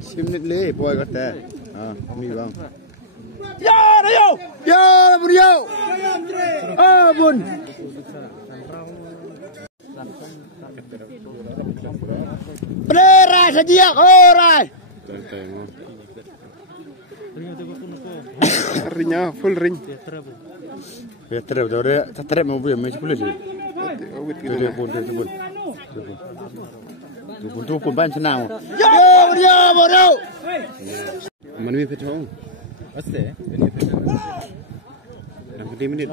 10 menit le boy kata. Mi bang. Ya, ayo. Ya, beliau. Bun. Berai saja, orai. Ringnya full ring. Ya terus dia mau beli macam boleh je. Dia pun. Tu pun ban senang. Ya, beliau. Mana ni petang? Pasti. Ini petang. Yang 10 minit.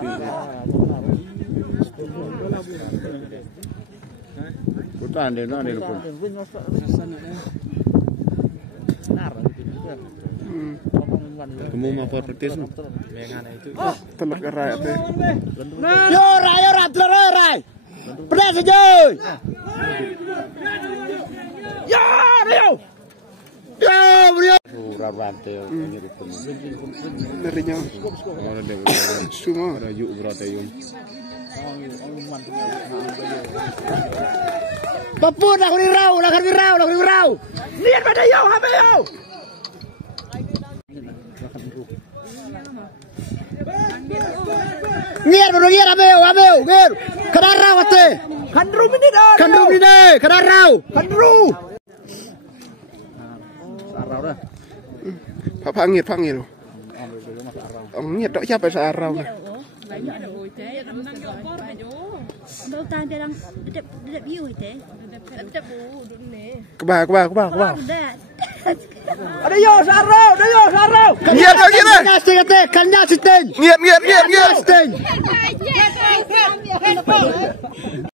Putan dia nak ni pun. Kamu mau protes no? Telak rakyat teh. Yo rai, telur rai. Pedas saja. Ya, Rio. Ya, Rio. Rawan teh ini pun. Darinya. Semua ada yuk berata yuk. Papun nak dirau. Niat pada yo, apa yo? Ngiar abeu. Ngiar. Kadarau ate. Kandru minit. Kadarau. Kandru. Sarau dah. Pak panggil. Ngiat tak siapa sarau. Banyak ada hotel, nampak apa aja. Bau tanda dalam dekat view itu. Dekat bu dunia. Kebah. Ada yo sarau. Ngiat. Kanya siting. Ngiat.